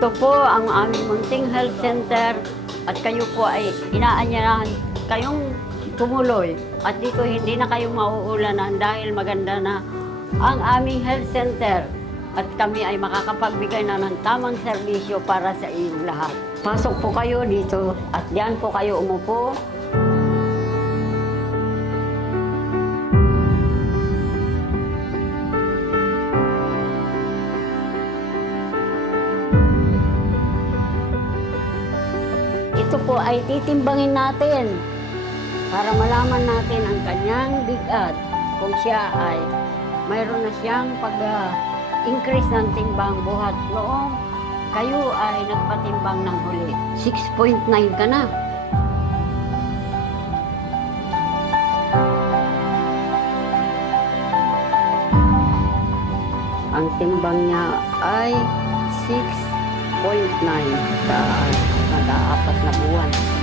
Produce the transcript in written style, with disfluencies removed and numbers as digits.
Ito po ang aming munting health center at kayo po ay inaanyayahan kayong tumuloy. At dito hindi na kayo mauulanan dahil maganda na ang aming health center at kami ay makakapagbigay na ng tamang serbisyo para sa inyong lahat. Pasok po kayo dito at diyan po kayo umupo. Ito po ay titimbangin natin para malaman natin ang kanyang bigat kung siya ay mayroon na siyang pag-increase ng timbang buhat noong kayo ay nagpatimbang ng huli. 6.9 ka na. Ang timbang niya ay 6.9 taas, nag-aapat na buwan.